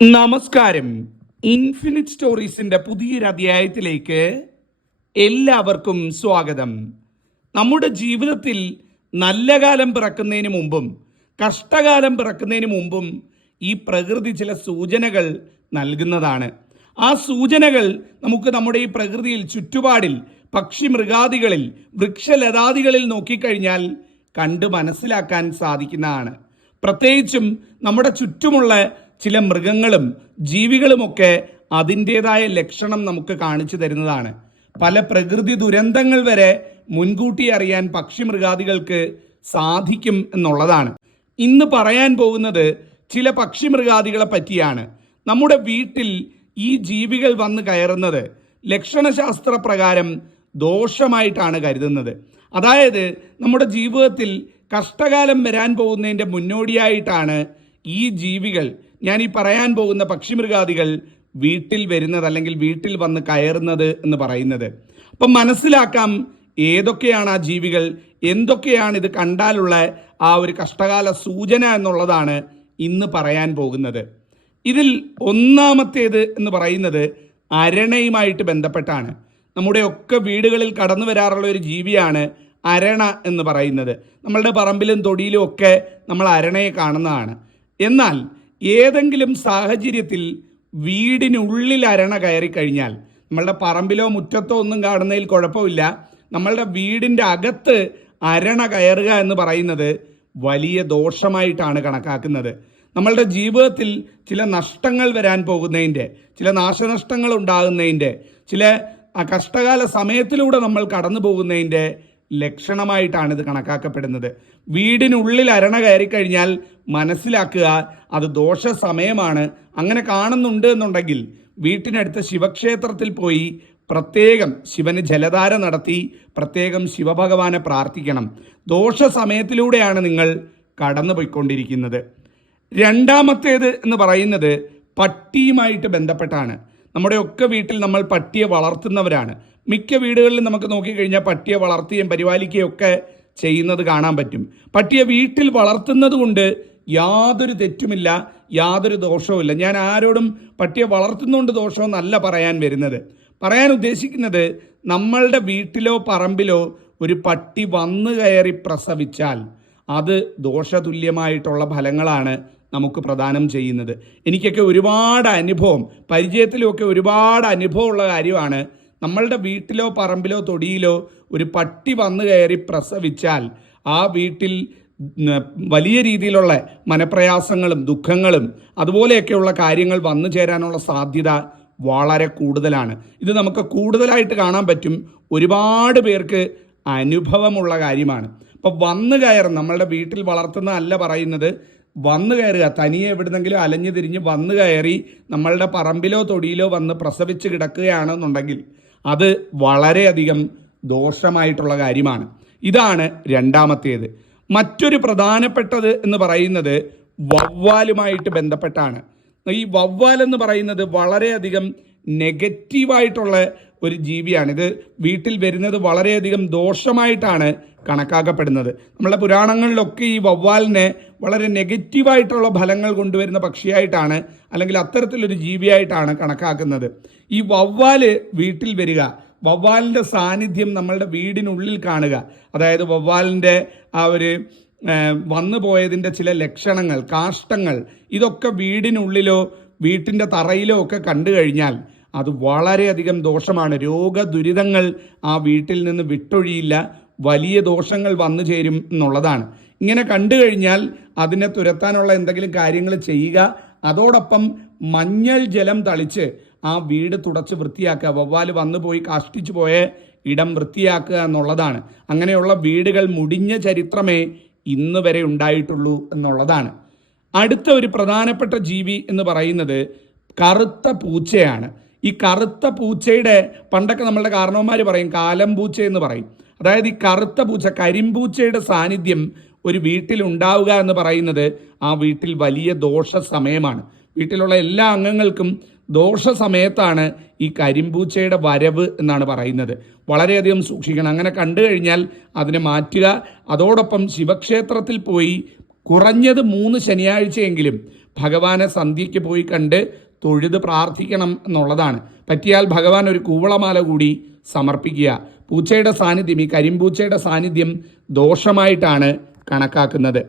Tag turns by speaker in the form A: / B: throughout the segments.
A: നമസ്കാരം. ഇൻഫിനിറ്റ് സ്റ്റോറീസിന്റെ പുതിയൊരു അധ്യായത്തിലേക്ക് എല്ലാവർക്കും സ്വാഗതം. നമ്മുടെ ജീവിതത്തിൽ നല്ല കാലം പിറക്കുന്നതിന് മുമ്പും കഷ്ടകാലം പിറക്കുന്നതിന് മുമ്പും ഈ പ്രകൃതി ചില സൂചനകൾ നൽകുന്നതാണ്. ആ സൂചനകൾ നമുക്ക് നമ്മുടെ ഈ പ്രകൃതിയിൽ ചുറ്റുപാടിൽ പക്ഷി മൃഗാദികളിൽ വൃക്ഷലതാദികളിൽ നോക്കിക്കഴിഞ്ഞാൽ കണ്ട് മനസ്സിലാക്കാൻ സാധിക്കുന്നതാണ്. പ്രത്യേകിച്ചും നമ്മുടെ ചുറ്റുമുള്ള ചില മൃഗങ്ങളും ജീവികളുമൊക്കെ അതിന്റെതായ ലക്ഷണം നമുക്ക് കാണിച്ചു തരുന്നതാണ്. പല പ്രകൃതി ദുരന്തങ്ങൾ വരെ മുൻകൂട്ടി അറിയാൻ പക്ഷി മൃഗാദികൾക്ക് സാധിക്കും എന്നുള്ളതാണ്. ഇന്ന് പറയാൻ പോകുന്നത് ചില പക്ഷി മൃഗാദികളെ പറ്റിയാണ്. നമ്മുടെ വീട്ടിൽ ഈ ജീവികൾ വന്ന് കയറുന്നത് ലക്ഷണശാസ്ത്ര പ്രകാരം ദോഷമായിട്ടാണ് കരുതുന്നത്. അതായത് നമ്മുടെ ജീവിതത്തിൽ കഷ്ടകാലം വരാൻ പോകുന്നതിന്റെ മുന്നോടിയായിട്ടാണ് ഈ ജീവികൾ ഞാൻ ഈ പറയാൻ പോകുന്ന പക്ഷിമൃഗാദികൾ വീട്ടിൽ വരുന്നത് അല്ലെങ്കിൽ വീട്ടിൽ വന്ന് കയറുന്നത് എന്ന് പറയുന്നത്. അപ്പം മനസ്സിലാക്കാം ഏതൊക്കെയാണ് ആ ജീവികൾ എന്തൊക്കെയാണ് ഇത് കണ്ടാലുള്ള ആ ഒരു കഷ്ടകാല സൂചന എന്നുള്ളതാണ് ഇന്ന് പറയാൻ പോകുന്നത്. ഇതിൽ ഒന്നാമത്തേത് എന്ന് പറയുന്നത് അരണയുമായിട്ട് ബന്ധപ്പെട്ടാണ്. നമ്മുടെ ഒക്കെ വീടുകളിൽ കടന്നു വരാറുള്ള ഒരു ജീവിയാണ് അരണ എന്ന് പറയുന്നത്. നമ്മളുടെ പറമ്പിലും തൊടിയിലും ഒക്കെ നമ്മൾ അരണയെ കാണുന്നതാണ്. എന്നാൽ ഏതെങ്കിലും സാഹചര്യത്തിൽ വീടിനുള്ളിൽ അരണ കയറി കഴിഞ്ഞാൽ നമ്മളുടെ പറമ്പിലോ മുറ്റത്തോ ഒന്നും കാണുന്നതിൽ കുഴപ്പമില്ല. നമ്മളുടെ വീടിന്റെ അകത്ത് അരണ കയറുക എന്ന് പറയുന്നത് വലിയ ദോഷമായിട്ടാണ് കണക്കാക്കുന്നത്. നമ്മളുടെ ജീവിതത്തിൽ ചില നഷ്ടങ്ങൾ വരാൻ പോകുന്നതിന്റെ ചില നാശനഷ്ടങ്ങൾ ഉണ്ടാകുന്നതിന്റെ ചില കഷ്ടകാല സമയത്തിലൂടെ നമ്മൾ കടന്നു പോകുന്നതിന്റെ ലക്ഷണമായിട്ടാണ് ഇത് കണക്കാക്കപ്പെടുന്നത്. വീടിനുള്ളിൽ അരണ കയറി കഴിഞ്ഞാൽ മനസ്സിലാക്കുക അത് ദോഷ സമയമാണ് അങ്ങനെ കാണുന്നുണ്ട് എന്നുണ്ടെങ്കിൽ വീട്ടിനടുത്ത് ശിവക്ഷേത്രത്തിൽ പോയി പ്രത്യേകം ശിവന് ജലധാര നടത്തി പ്രത്യേകം ശിവഭഗവാനെ പ്രാർത്ഥിക്കണം. ദോഷ സമയത്തിലൂടെയാണ് നിങ്ങൾ കടന്നു പോയിക്കൊണ്ടിരിക്കുന്നത് രണ്ടാമത്തേത് എന്ന് പറയുന്നത് പട്ടിയുമായിട്ട് ബന്ധപ്പെട്ടാണ്. നമ്മുടെ ഒക്കെ വീട്ടിൽ നമ്മൾ പട്ടിയെ വളർത്തുന്നവരാണ്. മിക്ക വീടുകളിലും നമുക്ക് നോക്കിക്കഴിഞ്ഞാൽ പട്ടിയെ വളർത്തുകയും പരിപാലിക്കുകയും ഒക്കെ ചെയ്യുന്നത് കാണാൻ പറ്റും. പട്ടിയെ വീട്ടിൽ വളർത്തുന്നത് കൊണ്ട് യാതൊരു തെറ്റുമില്ല യാതൊരു ദോഷവുമില്ല. ഞാൻ ആരോടും പട്ടിയെ വളർത്തുന്നതുകൊണ്ട് ദോഷമെന്നല്ല പറയാൻ വരുന്നത്. പറയാൻ ഉദ്ദേശിക്കുന്നത് നമ്മളുടെ വീട്ടിലോ പറമ്പിലോ ഒരു പട്ടി വന്നു കയറി പ്രസവിച്ചാൽ അത് ദോഷതുല്യമായിട്ടുള്ള ഫലങ്ങളാണ് നമുക്ക് പ്രദാനം ചെയ്യുന്നത്. എനിക്കൊക്കെ ഒരുപാട് അനുഭവം പരിചയത്തിലുമൊക്കെ ഒരുപാട് അനുഭവമുള്ള കാര്യമാണ് നമ്മളുടെ വീട്ടിലോ പറമ്പിലോ തൊടിയിലോ ഒരു പട്ടി വന്നു കയറി പ്രസവിച്ചാൽ ആ വീട്ടിൽ വലിയ രീതിയിലുള്ള മനപ്രയാസങ്ങളും ദുഃഖങ്ങളും അതുപോലെയൊക്കെയുള്ള കാര്യങ്ങൾ വന്നു ചേരാനുള്ള സാധ്യത വളരെ കൂടുതലാണ്. ഇത് നമുക്ക് കൂടുതലായിട്ട് കാണാൻ പറ്റും ഒരുപാട് പേർക്ക് അനുഭവമുള്ള കാര്യമാണ്. അപ്പോൾ വന്നു കയറും നമ്മളുടെ വീട്ടിൽ വളർത്തുന്ന അല്ല പറയുന്നത് വന്നു കയറുക തനിയെ എവിടുന്നെങ്കിലും അലഞ്ഞു തിരിഞ്ഞ് വന്നു കയറി നമ്മളുടെ പറമ്പിലോ തൊടിയിലോ വന്ന് പ്രസവിച്ച് കിടക്കുകയാണെന്നുണ്ടെങ്കിൽ അത് വളരെയധികം ദോഷമായിട്ടുള്ള കാര്യമാണ്. ഇതാണ് രണ്ടാമത്തേത്. മറ്റൊരു പ്രധാനപ്പെട്ടത് എന്ന് പറയുന്നത് വവ്വാലുമായിട്ട് ബന്ധപ്പെട്ടാണ്. ഈ വവ്വാൽ എന്ന് പറയുന്നത് വളരെയധികം നെഗറ്റീവായിട്ടുള്ള ഒരു ജീവിയാണ്. ഇത് വീട്ടിൽ വരുന്നത് വളരെയധികം ദോഷമായിട്ടാണ് കണക്കാക്കപ്പെടുന്നത്. നമ്മളെ പുരാണങ്ങളിലൊക്കെ ഈ വവ്വാലിനെ വളരെ നെഗറ്റീവായിട്ടുള്ള ഫലങ്ങൾ കൊണ്ടുവരുന്ന പക്ഷിയായിട്ടാണ് അല്ലെങ്കിൽ അത്തരത്തിലൊരു ജീവിയായിട്ടാണ് കണക്കാക്കുന്നത്. ഈ വവ്വാൽ വീട്ടിൽ വരിക വവ്വാലിന്റെ സാന്നിധ്യം നമ്മളുടെ വീടിനുള്ളിൽ കാണുക അതായത് വവ്വാലിന്റെ ആ ഒരു വന്നു പോയതിന്റെ ചില ലക്ഷണങ്ങൾ കാഷ്ടങ്ങൾ ഇതൊക്കെ വീടിനുള്ളിലോ വീട്ടിന്റെ തറയിലോ ഒക്കെ കണ്ടു കഴിഞ്ഞാൽ അത് വളരെയധികം ദോഷമാണ്. രോഗദുരിതങ്ങൾ ആ വീട്ടിൽ നിന്ന് വിട്ടൊഴിയില്ല. വലിയ ദോഷങ്ങൾ വന്നു ചേരും എന്നുള്ളതാണ്. ഇങ്ങനെ കണ്ടു കഴിഞ്ഞാൽ അതിനെ തുരത്താനുള്ള എന്തെങ്കിലും കാര്യങ്ങൾ ചെയ്യുക. അതോടൊപ്പം മഞ്ഞൾ ജലം തളിച്ച് ആ വീട് തുടച്ച് വൃത്തിയാക്കുക. വവ്വാൽ വന്നു പോയി കാഷ്ടിച്ചു പോയ ഇടം വൃത്തിയാക്കുക എന്നുള്ളതാണ്. അങ്ങനെയുള്ള വീടുകൾ മുടിഞ്ഞ ചരിത്രമേ ഇന്ന് വരെ ഉണ്ടായിട്ടുള്ളൂ എന്നുള്ളതാണ്. അടുത്ത ഒരു പ്രധാനപ്പെട്ട ജീവി എന്ന് പറയുന്നത് കറുത്ത പൂച്ചയാണ്. ഈ കറുത്ത പൂച്ചയുടെ പണ്ടൊക്കെ നമ്മളുടെ കാരണവന്മാർ പറയും കാലം പൂച്ച എന്ന് പറയും. അതായത് ഈ കറുത്ത പൂച്ച കരിമ്പൂച്ചയുടെ സാന്നിധ്യം ഒരു വീട്ടിൽ ഉണ്ടാവുക എന്ന് പറയുന്നത് ആ വീട്ടിൽ വലിയ ദോഷ സമയമാണ് വീട്ടിലുള്ള എല്ലാ അംഗങ്ങൾക്കും ദോഷ സമയത്താണ് ഈ കരിമ്പൂച്ചയുടെ വരവ് എന്നാണ് പറയുന്നത്. വളരെയധികം സൂക്ഷിക്കണം. അങ്ങനെ കണ്ടു കഴിഞ്ഞാൽ അതിനെ മാറ്റുക. അതോടൊപ്പം ശിവക്ഷേത്രത്തിൽ പോയി കുറഞ്ഞത് മൂന്ന് ശനിയാഴ്ചയെങ്കിലും ഭഗവാനെ സന്ധ്യയ്ക്ക് പോയി കണ്ട് തൊഴുത് പ്രാർത്ഥിക്കണം എന്നുള്ളതാണ്. പറ്റിയാൽ ഭഗവാൻ ഒരു കൂവളമാല കൂടി സമർപ്പിക്കുക. പൂച്ചയുടെ സാന്നിധ്യം ഈ കരിമ്പൂച്ചയുടെ സാന്നിധ്യം ദോഷമായിട്ടാണ് കണക്കാക്കുന്നത്.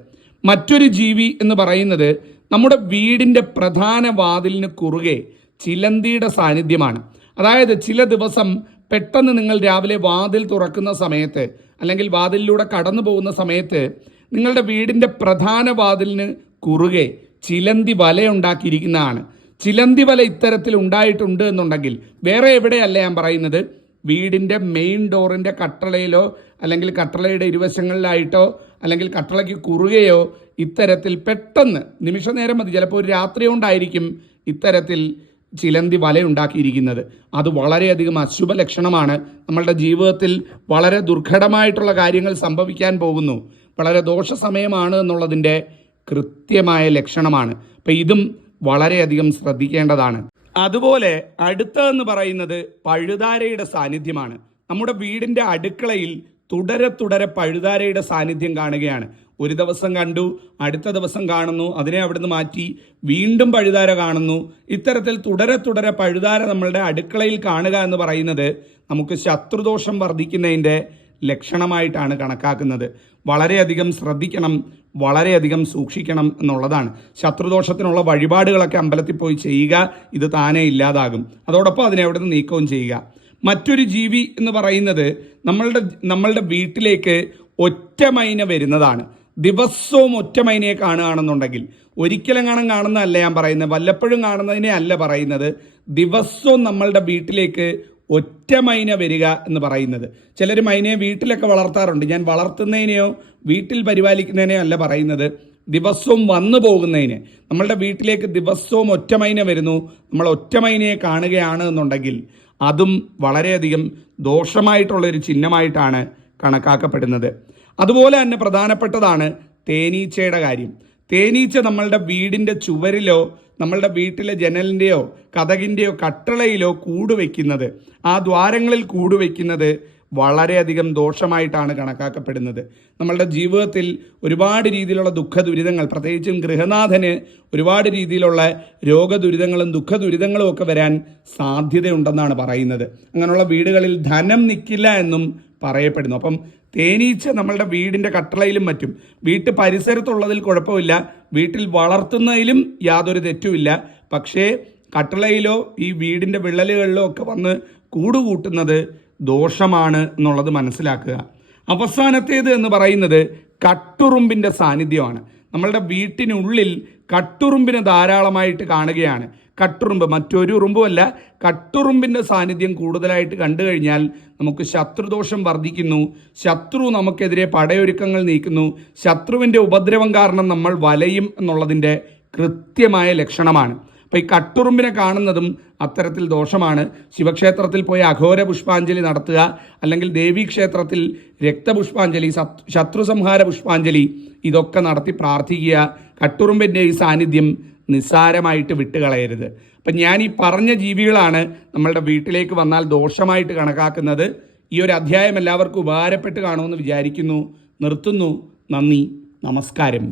A: മറ്റൊരു ജീവി എന്ന് പറയുന്നത് നമ്മുടെ വീടിന്റെ പ്രധാന വാതിലിന് കുറുകെ ചിലന്തിയുടെ സാന്നിധ്യമാണ്. അതായത് ചില ദിവസം പെട്ടെന്ന് നിങ്ങൾ രാവിലെ വാതിൽ തുറക്കുന്ന സമയത്ത് അല്ലെങ്കിൽ വാതിലിലൂടെ കടന്നു പോകുന്ന സമയത്ത് നിങ്ങളുടെ വീടിന്റെ പ്രധാന വാതിലിന് കുറുകെ ചിലന്തി വലയുണ്ടാക്കിയിരിക്കുന്നതാണ് ചിലന്തി വല ഇത്തരത്തിൽ ഉണ്ടായിട്ടുണ്ട് എന്നുണ്ടെങ്കിൽ വേറെ എവിടെയല്ല ഞാൻ പറയുന്നത്? വീടിന്റെ മെയിൻ ഡോറിന്റെ കട്ടളയിലോ അല്ലെങ്കിൽ കട്ടളയുടെ ഇരുവശങ്ങളിലായിട്ടോ അല്ലെങ്കിൽ കട്ടളയ്ക്ക് കുറുകയോ ഇത്തരത്തിൽ പെട്ടെന്ന് നിമിഷ നേരം മതി. ചിലപ്പോൾ ഒരു രാത്രി കൊണ്ടായിരിക്കും ഇത്തരത്തിൽ ചിലന്തി വലയുണ്ടാക്കിയിരിക്കുന്നത്. അത് വളരെയധികം അശുഭ ലക്ഷണമാണ്. നമ്മളുടെ ജീവിതത്തിൽ വളരെ ദുർഘടമായിട്ടുള്ള കാര്യങ്ങൾ സംഭവിക്കാൻ പോകുന്നു. വളരെ ദോഷ സമയമാണ് എന്നുള്ളതിന്റെ കൃത്യമായ ലക്ഷണമാണ്. അപ്പം ഇതും വളരെയധികം ശ്രദ്ധിക്കേണ്ടതാണ്. അതുപോലെ അടുത്തതെന്ന് പറയുന്നത് പഴുതാരയുടെ സാന്നിധ്യമാണ്. നമ്മുടെ വീടിന്റെ അടുക്കളയിൽ തുടരെ തുടരെ പഴുതാരയുടെ സാന്നിധ്യം കാണുകയാണ്. ഒരു ദിവസം കണ്ടു അടുത്ത ദിവസം കാണുന്നു അതിനെ അവിടുന്ന് മാറ്റി വീണ്ടും പഴുതാര കാണുന്നു. ഇത്തരത്തിൽ തുടരെ തുടരെ പഴുതാര നമ്മളുടെ അടുക്കളയിൽ കാണുക എന്ന് പറയുന്നത് നമുക്ക് ശത്രുദോഷം വർദ്ധിക്കുന്നതിന്റെ ലക്ഷണമായിട്ടാണ് കണക്കാക്കുന്നത്. വളരെയധികം ശ്രദ്ധിക്കണം വളരെയധികം സൂക്ഷിക്കണം എന്നുള്ളതാണ്. ശത്രുദോഷത്തിനുള്ള വഴിപാടുകളൊക്കെ അമ്പലത്തിൽ പോയി ചെയ്യുക ഇത് താനേ ഇല്ലാതാകും. അതോടൊപ്പം അതിനെ അവിടുന്ന് നീക്കവും ചെയ്യുക. മറ്റൊരു ജീവി എന്ന് പറയുന്നത് നമ്മളുടെ നമ്മളുടെ വീട്ടിലേക്ക് ഒറ്റ മൈന വരുന്നതാണ്. ദിവസവും ഒറ്റ മൈനയെ കാണുകയാണെന്നുണ്ടെങ്കിൽ ഒരിക്കലും കാണുന്നതല്ല ഞാൻ പറയുന്നത്. വല്ലപ്പോഴും കാണുന്നതിനെ അല്ല പറയുന്നത്. ദിവസവും നമ്മളുടെ വീട്ടിലേക്ക് ഒറ്റ മൈന വരിക എന്ന് പറയുന്നത്. ചിലർ മൈനയെ വീട്ടിലൊക്കെ വളർത്താറുണ്ട്. ഞാൻ വളർത്തുന്നതിനെയോ വീട്ടിൽ പരിപാലിക്കുന്നതിനെയോ അല്ല പറയുന്നത്. ദിവസവും വന്നു പോകുന്നതിന് നമ്മളുടെ വീട്ടിലേക്ക് ദിവസവും ഒറ്റ മൈന വരുന്നു. നമ്മൾ ഒറ്റ മൈനയെ കാണുകയാണ് എന്നുണ്ടെങ്കിൽ അതും വളരെയധികം ദോഷമായിട്ടുള്ളൊരു ചിഹ്നമായിട്ടാണ് കണക്കാക്കപ്പെടുന്നത്. അതുപോലെ തന്നെ പ്രധാനപ്പെട്ടതാണ് തേനീച്ചയുടെ കാര്യം. തേനീച്ച നമ്മളുടെ വീടിന്റെ ചുവരിലോ നമ്മളുടെ വീട്ടിലെ ജനലിന്റെയോ കഥകിന്റെയോ കട്ടളയിലോ കൂടുവെക്കുന്നത് ആ ദ്വാരങ്ങളിൽ കൂട് വയ്ക്കുന്നത് വളരെയധികം ദോഷമായിട്ടാണ് കണക്കാക്കപ്പെടുന്നത്. നമ്മളുടെ ജീവിതത്തിൽ ഒരുപാട് രീതിയിലുള്ള ദുഃഖ ദുരിതങ്ങൾ പ്രത്യേകിച്ചും ഗൃഹനാഥന് ഒരുപാട് രീതിയിലുള്ള രോഗദുരിതങ്ങളും ദുഃഖ ദുരിതങ്ങളും ഒക്കെ വരാൻ സാധ്യതയുണ്ടെന്നാണ് പറയുന്നത്. അങ്ങനെയുള്ള വീടുകളിൽ ധനം നിൽക്കില്ല എന്നും പറയപ്പെടുന്നു. അപ്പം തേനീച്ച നമ്മളുടെ വീടിന്റെ കട്ടളയിലും മറ്റും വീട്ടു പരിസരത്തുള്ളതിൽ കുഴപ്പമില്ല വീട്ടിൽ വളർത്തുന്നതിലും യാതൊരു തെറ്റുമില്ല. പക്ഷേ കട്ടളയിലോ ഈ വീടിന്റെ വിള്ളലുകളിലോ ഒക്കെ വന്ന് കൂടുകൂട്ടുന്നത് ദോഷമാണ് എന്നുള്ളത് മനസ്സിലാക്കുക. അവസാനത്തേത് എന്ന് പറയുന്നത് കട്ടുറുമ്പിന്റെ സാന്നിധ്യമാണ്. നമ്മളുടെ വീട്ടിനുള്ളിൽ കട്ടുറുമ്പിനെ ധാരാളമായിട്ട് കാണുകയാണ്. കട്ടുറുമ്പ് മറ്റൊരു ഉറുമ്പുമല്ല കട്ടുറുമ്പിന്റെ സാന്നിധ്യം കൂടുതലായിട്ട് കണ്ടു കഴിഞ്ഞാൽ നമുക്ക് ശത്രുദോഷം വർദ്ധിക്കുന്നു. ശത്രു നമുക്കെതിരെ പടയൊരുക്കങ്ങൾ നീക്കുന്നു. ശത്രുവിന്റെ ഉപദ്രവം കാരണം നമ്മൾ വലയും എന്നുള്ളതിന്റെ കൃത്യമായ ലക്ഷണമാണ്. അപ്പോൾ ഈ കട്ടുറുമ്പിനെ കാണുന്നതും അത്തരത്തിൽ ദോഷമാണ്. ശിവക്ഷേത്രത്തിൽ പോയി അഘോര പുഷ്പാഞ്ജലി നടത്തുക അല്ലെങ്കിൽ ദേവീക്ഷേത്രത്തിൽ രക്തപുഷ്പാഞ്ജലി സത്- ശത്രുസംഹാര പുഷ്പാഞ്ജലി ഇതൊക്കെ നടത്തി പ്രാർത്ഥിക്കുക. കട്ടുറുമ്പിന്റെ ഈ സാന്നിധ്യം നിസ്സാരമായിട്ട് വിട്ടുകളയരുത്. അപ്പം ഞാൻ ഈ പറഞ്ഞ ജീവികളാണ് നമ്മളുടെ വീട്ടിലേക്ക് വന്നാൽ ദോഷമായിട്ട് കണക്കാക്കുന്നത്. ഈ ഒരു അധ്യായം എല്ലാവർക്കും ഉപകാരപ്പെട്ട് കാണുമെന്ന് വിചാരിക്കുന്നു. നിർത്തുന്നു. നന്ദി. നമസ്കാരം.